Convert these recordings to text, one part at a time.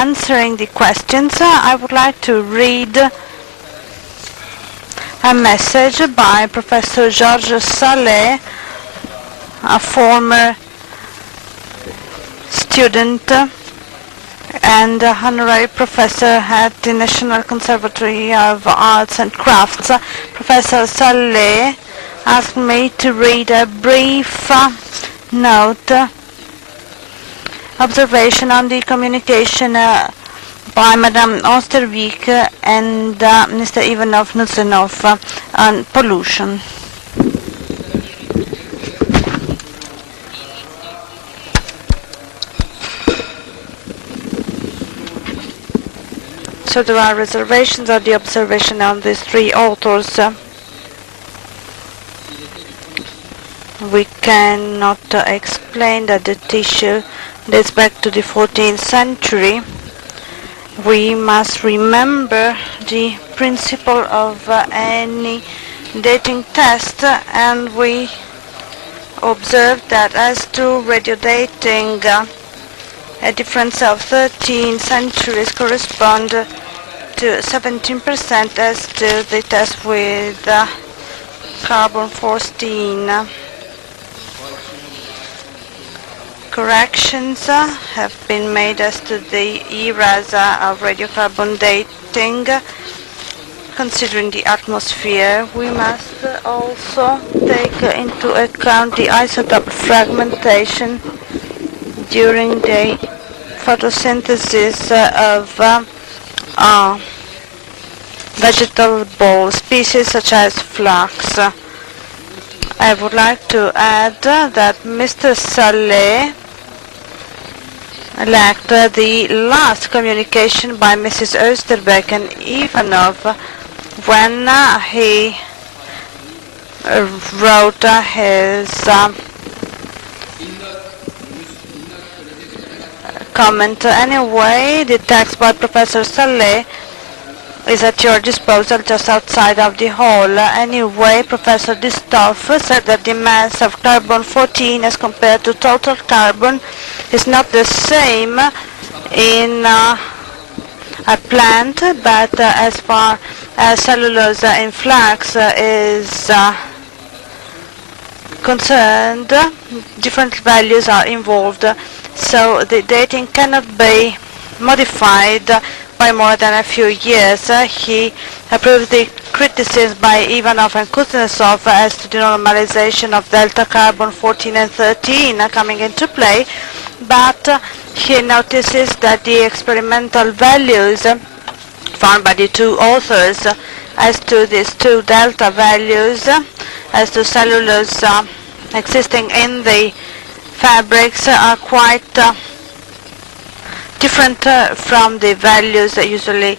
answering the questions, I would like to read a message by Professor Georges Salé, a former student and honorary professor at the National Conservatory of Arts and Crafts. Professor Salé asked me to read a brief note, observation on the communication by Madame Osterwijk and Mr. Ivanov Nutsenov on pollution. So there are reservations on the observation of these three authors. We cannot explain that the tissue dates back to the 14th century. We must remember the principle of any dating test, and we observed that as to radio dating, a difference of 13 centuries correspond to 17% as to the test with carbon-14. Corrections have been made as to the eras of radiocarbon dating. Considering the atmosphere, we must also take into account the isotope fragmentation during the photosynthesis of vegetable species such as flax. I would like to add that Mr. Salé lacked the last communication by Mrs. Osterbeck and Ivanov when he wrote his comment. Anyway, the text by Professor Salé is at your disposal just outside of the hall. Anyway, Professor Distolf said that the mass of carbon-14 as compared to total carbon is not the same in a plant, but as far as cellulose in flax is concerned, different values are involved. So the dating cannot be modified by more than a few years. He approved the criticism by Ivanov and Kuznetsov as to the normalization of delta carbon 14 and 13 coming into play, but he notices that the experimental values found by the two authors as to these two delta values, as to cellulose existing in the fabrics, are quite different from the values usually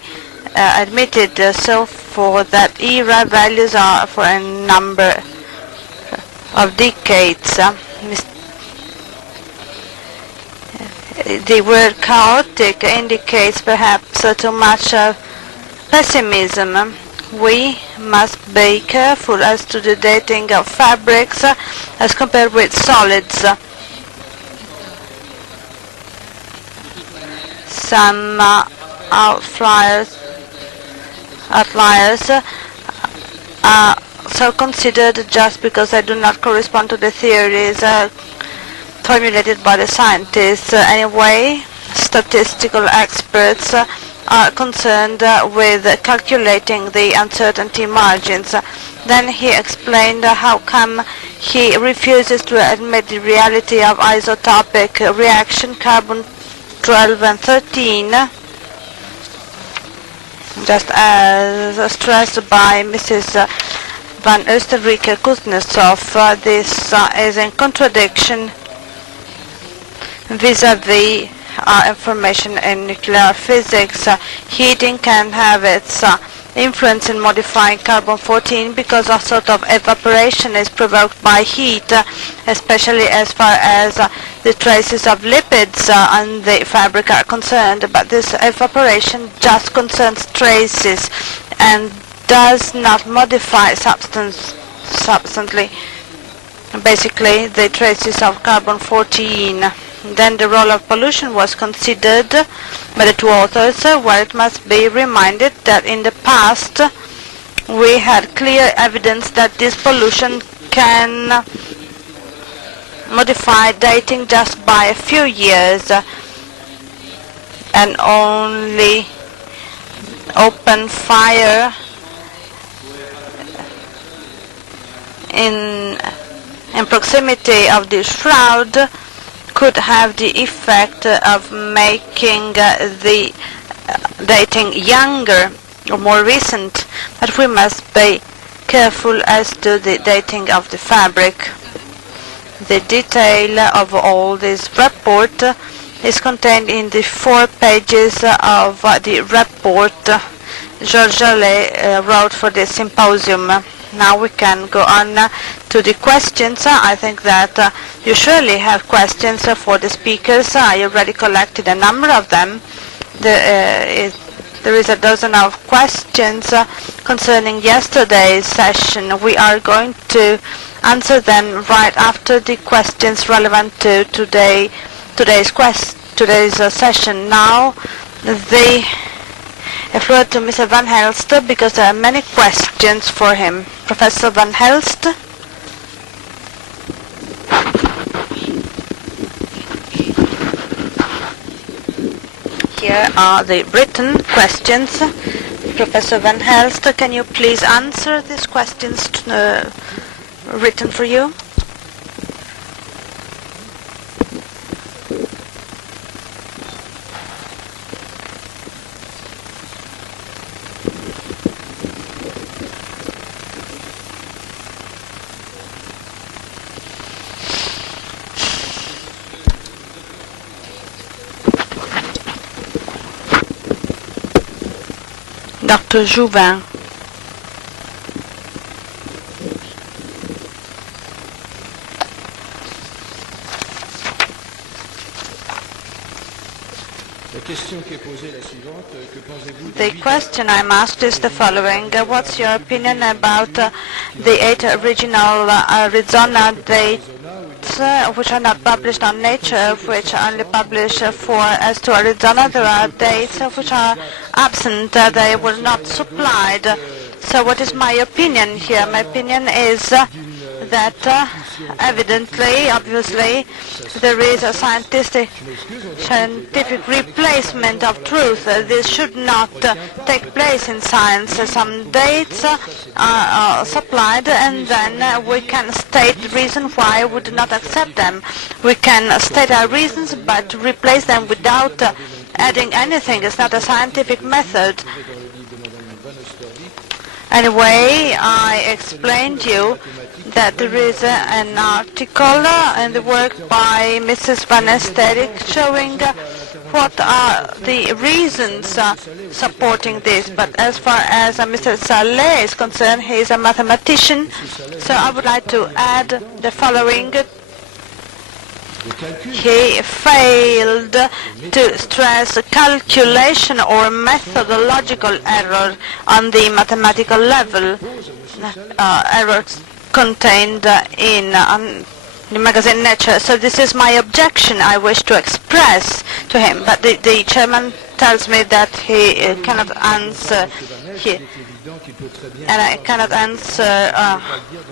admitted. So for that era, values are for a number of decades. The word chaotic indicates perhaps too much pessimism. We must be careful as to the dating of fabrics as compared with solids. Some outliers are so considered just because they do not correspond to the theories formulated by the scientists. Anyway, statistical experts are concerned with calculating the uncertainty margins. Then he explained how come he refuses to admit the reality of isotopic reaction carbon 12 and 13, just as stressed by Mrs. van Oosterwijk Kuznetsov. This is in contradiction vis-à-vis information in nuclear physics. Heating can have its influence in modifying carbon-14 because a sort of evaporation is provoked by heat, especially as far as the traces of lipids on the fabric are concerned. But this evaporation just concerns traces and does not modify substantially, basically, the traces of carbon-14. Then the role of pollution was considered by the two authors, where it must be reminded that in the past we had clear evidence that this pollution can modify dating just by a few years and only open fire in proximity of the shroud could have the effect of making the dating younger or more recent, but we must be careful as to the dating of the fabric. The detail of all this report is contained in the 4 pages of the report Georges Jallet wrote for the symposium. Now we can go on to the questions. I think that you surely have questions for the speakers. I already collected a number of them. There is a dozen of questions concerning yesterday's session. We are going to answer them right after the questions relevant to today's session. Now the floor to Mr. Van Helst, because there are many questions for him. Professor Van Helst. Here are the written questions. Professor Van Helst, can you please answer these questions written for you? Dr. Jouvin. The question I'm asked is the following. What's your opinion about the 8 original Arizona dates which are not published on Nature, which are only published as to Arizona? There are dates which are absent. They were not supplied. So what is my opinion here? My opinion is that evidently, obviously, there is a scientific replacement of truth. This should not take place in science. Some dates are supplied, and then we can state the reason why we do not accept them. We can state our reasons, but replace them without adding anything. It's not a scientific method. Anyway, I explained you that there is an article in the work by Mrs. Van Esterik showing what are the reasons supporting this. But as far as Mr. Saleh is concerned, he is a mathematician, so I would like to add the following. He failed to stress calculation or methodological error on the mathematical level, errors contained in the magazine Nature. So this is my objection I wish to express to him. But the chairman tells me that he cannot answer here. And I cannot answer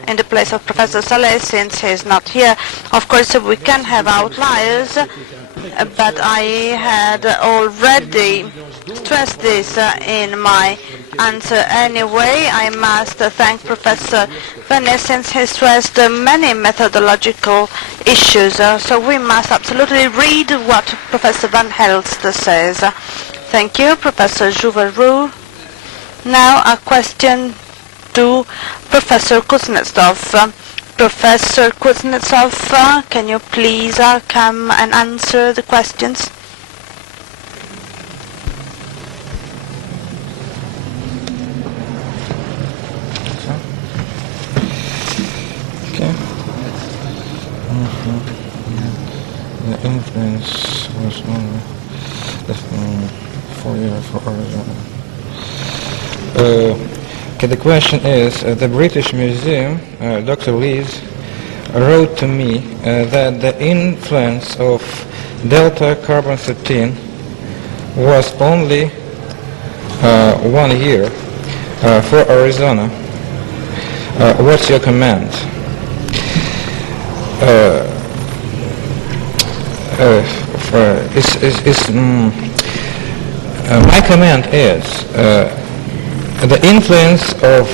in the place of Professor Saleh since he is not here. Of course, we can have outliers, but I had already stressed this in my answer anyway. I must thank Professor Vene since he stressed many methodological issues. So we must absolutely read what Professor Van Helst says. Thank you, Professor Jouverou. Now a question to Professor Kuznetsov. Professor Kuznetsov, can you please come and answer the questions? Okay. The influence was only the 4 years for Arizona. Okay, the question is, the British Museum, Dr. Lees, wrote to me that the influence of delta carbon 13 was only 1 year for Arizona, what's your comment? My comment is the influence of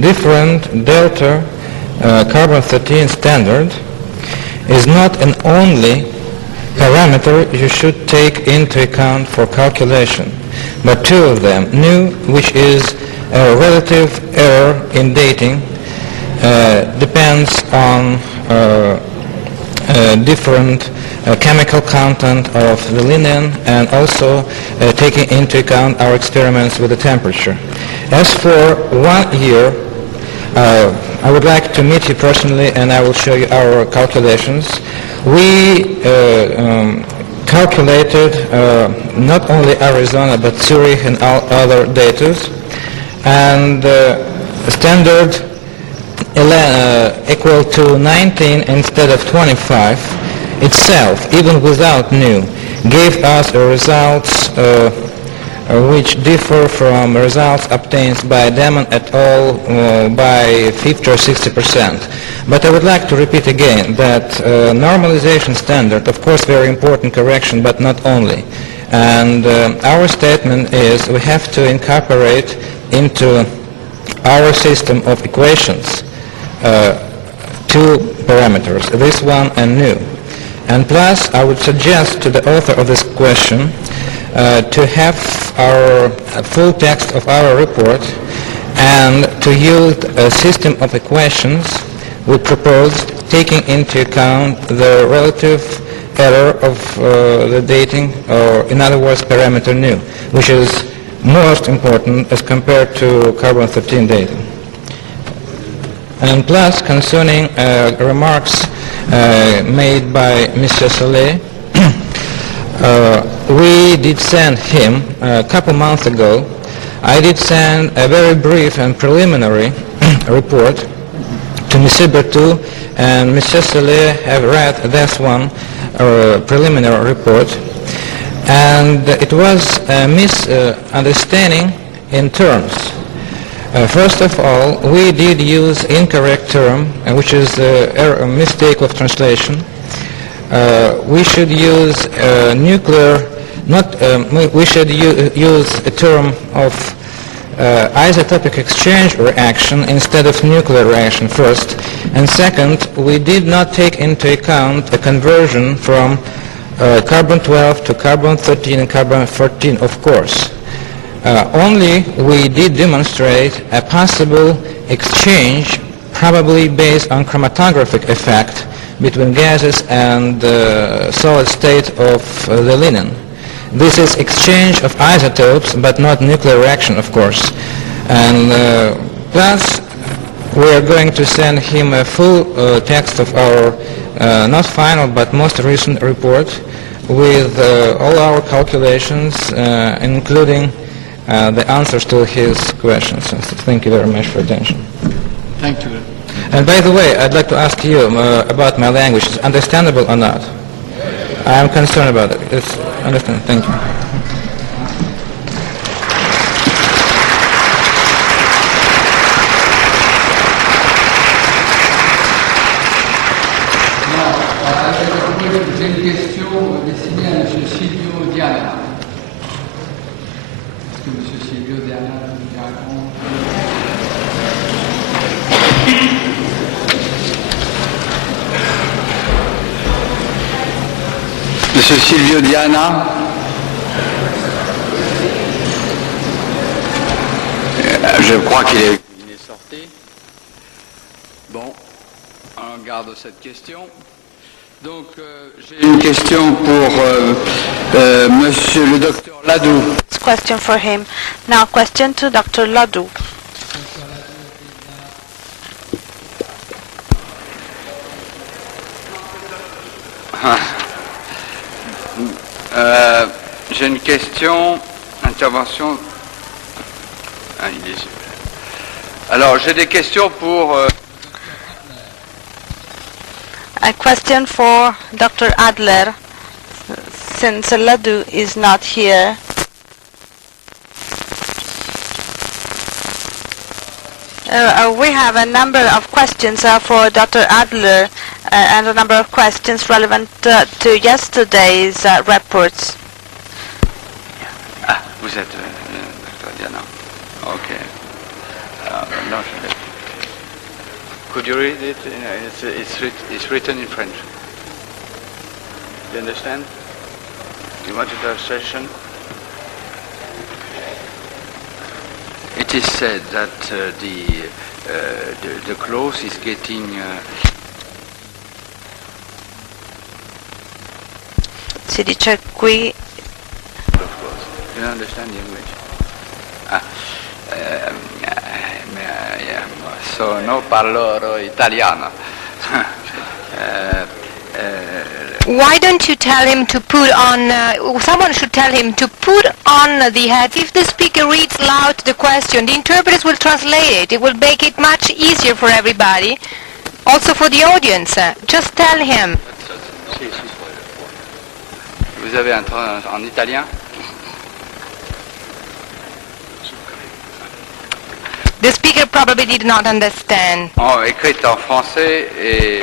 different delta carbon 13 standard is not an only parameter you should take into account for calculation, but two of them. Nu, which is a relative error in dating, depends on different chemical content of the linen, and also taking into account our experiments with the temperature. As for 1 year, I would like to meet you personally, and I will show you our calculations. We calculated not only Arizona but Zurich and all other data, and standard equal to 19 instead of 25 itself, even without nu, gave us results which differ from results obtained by Damon et al. By 50 or 60%. But I would like to repeat again that normalization standard, of course, very important correction, but not only. And our statement is we have to incorporate into our system of equations two parameters, this one and nu. And plus, I would suggest to the author of this question to have our full text of our report and to use a system of equations we proposed taking into account the relative error of the dating, or in other words, parameter nu, which is most important as compared to carbon-13 dating. And plus, concerning remarks made by Mr. Saleh, we did send him a couple months ago. I did send a very brief and preliminary report to Mr. Bertou, and Mr. Saleh have read this one preliminary report, and it was a misunderstanding in terms. First of all, we did use incorrect term, which is a mistake of translation. We should use nuclear, not we should use a term of isotopic exchange reaction instead of nuclear reaction first. And second, we did not take into account a conversion from carbon-12 to carbon-13 and carbon-14, of course. Only we did demonstrate a possible exchange, probably based on chromatographic effect, between gases and the solid state of the linen. This is exchange of isotopes, but not nuclear reaction, of course. And plus, we are going to send him a full text of our, not final, but most recent report with all our calculations, including the answers to his questions. So thank you very much for attention. Thank you. And by the way, I'd like to ask you about my language. Is it understandable or not? I am concerned about it. It's understand. Thank you. J'ai une question destinée à M. Silvio Diana. Est-ce que M. Silvio Diana nous répond? Monsieur Silvio Diana, je crois qu'il est sorti. Bon, on garde cette question. Donc, j'ai une question pour Monsieur le Docteur Ladou. Question for him. Now, question to Dr. Ladou. J'ai une question, intervention. Ah, il est super. Alors, j'ai des questions pour. A question for Dr. Adler, since Ladu is not here. We have a number of questions for Dr. Adler and a number of questions relevant to yesterday's reports. Ah, vous êtes Dr. Diana. Okay. No, could you read it? It's written in French. You understand? You want a translation? It is said that the clothes is getting. Si dice qui. Of course. Do you understand the English? Sono parlo italiano. Why don't you tell him to put on, someone should tell him to put on the head. If the speaker reads loud the question, the interpreters will translate it. It will make it much easier for everybody, also for the audience. Just tell him. Vous avez un train en italien? The speaker probably did not understand. Oh, écrite en français et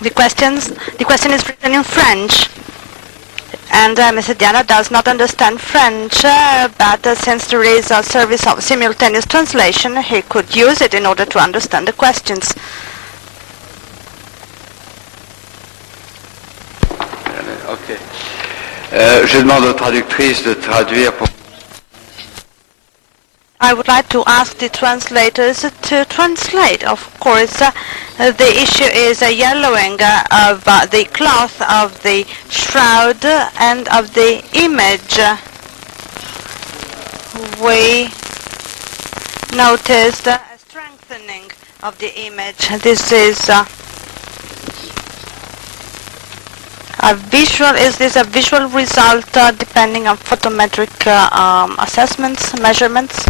The question is written in French, and Mr. Diana does not understand French, but since there is a service of simultaneous translation, he could use it in order to understand the questions. Ok. Je demande aux traductrices de traduire pour. I would like to ask the translators to translate. Of course, the issue is a yellowing of the cloth of the shroud and of the image. We noticed a strengthening of the image. This is a visual. Is this a visual result depending on photometric assessments, measurements?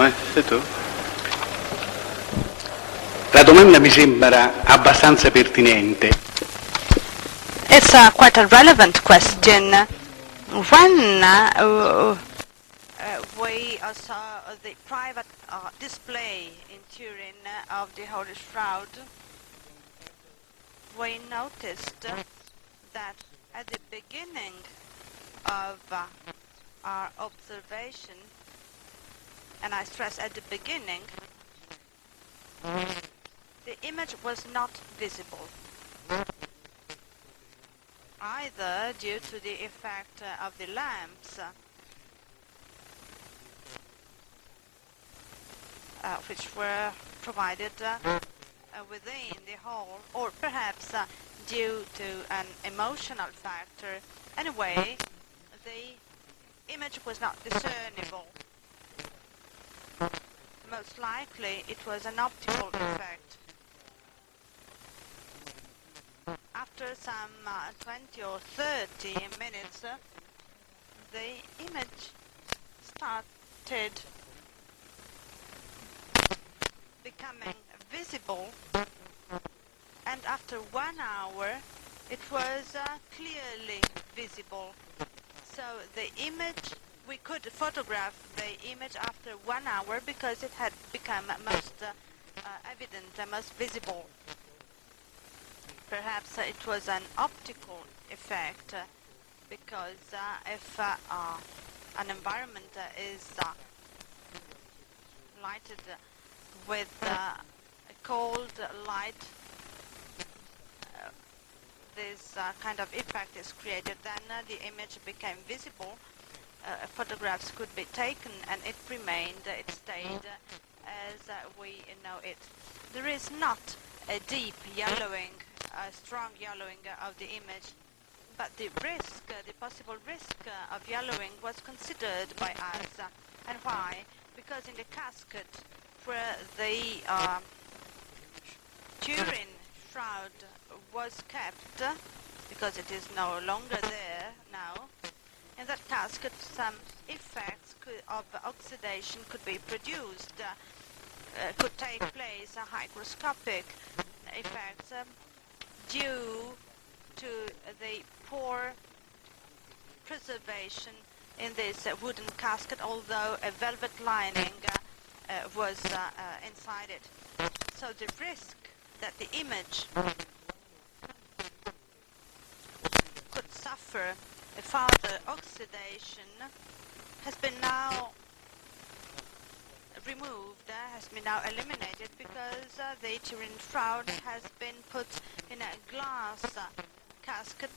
Oui, c'est tout. La domanda mi sembra abbastanza pertinente. It's quite a relevant question. When we saw the private display in Turin of the Holy Shroud, we noticed that at the beginning of our observation, and I stress at the beginning, the image was not visible, either due to the effect of the lamps, which were provided within the hall, or perhaps due to an emotional factor. Anyway, the image was not discernible. Most likely it was an optical effect. After some 20 or 30 minutes, the image started becoming visible, and after 1 hour it was clearly visible. So the image, we could photograph the image after 1 hour because it had become most evident and most visible. Perhaps it was an optical effect because if an environment is lighted with a cold light, this kind of effect is created, then the image became visible. Photographs could be taken, and it remained, it stayed as we know it. There is not a deep yellowing, a strong yellowing of the image, but the risk, the possible risk of yellowing was considered by us. And why? Because in the casket where the Turin shroud was kept, because it is no longer there now, in that casket some effects of oxidation could be produced, could take place, hygroscopic effects due to the poor preservation in this wooden casket, although a velvet lining was inside it. So the risk that the image could suffer a further oxidation has been now removed, has been now eliminated, because the Turin shroud has been put in a glass casket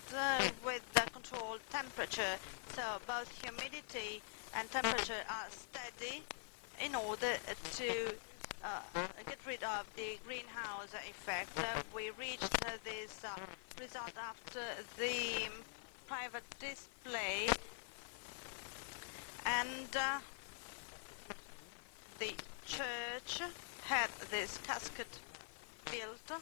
with the controlled temperature, so both humidity and temperature are steady in order to get rid of the greenhouse effect. We reached this result after the private display, and the church had this casket built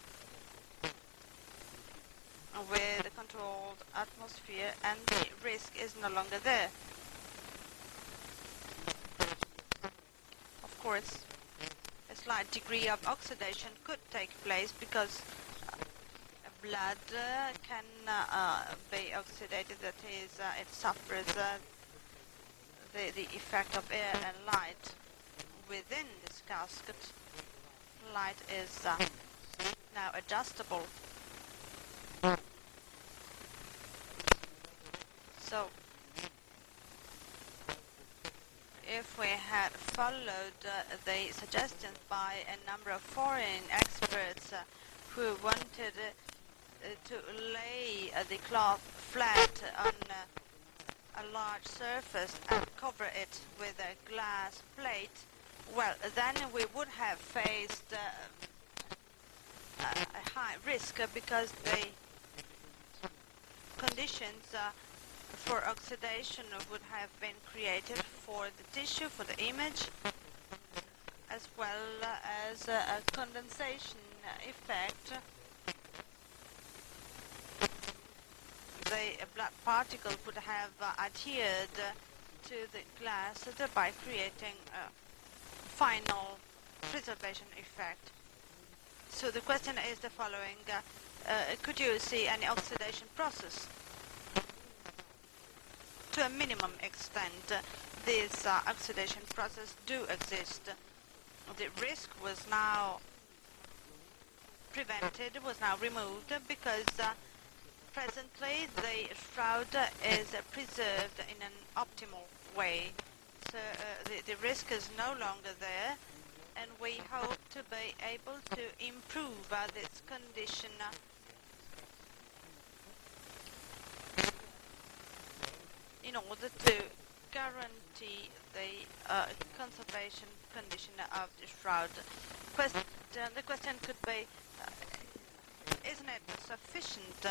with a controlled atmosphere, and the risk is no longer there. Of course, a slight degree of oxidation could take place because blood can be oxidated, that is, it suffers the effect of air and light within this casket. Light is now adjustable. So, if we had followed the suggestions by a number of foreign experts who wanted to lay the cloth flat on a large surface and cover it with a glass plate, well, then we would have faced a high risk because the conditions for oxidation would have been created for the tissue, for the image, as well as a condensation effect. The blood particles would have adhered to the glass, thereby creating a final preservation effect. So the question is the following. Could you see any oxidation process? To a minimum extent, this oxidation process do exist. The risk was now prevented, was now removed, because presently the shroud is preserved in an optimal way. So the risk is no longer there, and we hope to be able to improve this condition in order to guarantee the conservation condition of the shroud. The question could be, isn't it sufficient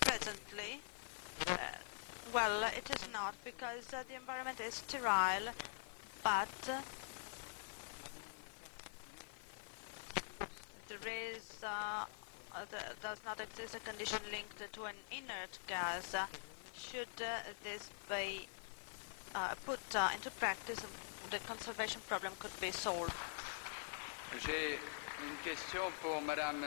presently? Well, it is not, because the environment is sterile, but does not exist a condition linked to an inert gas. Should this be put into practice, the conservation problem could be solved. J'ai une question pour Madame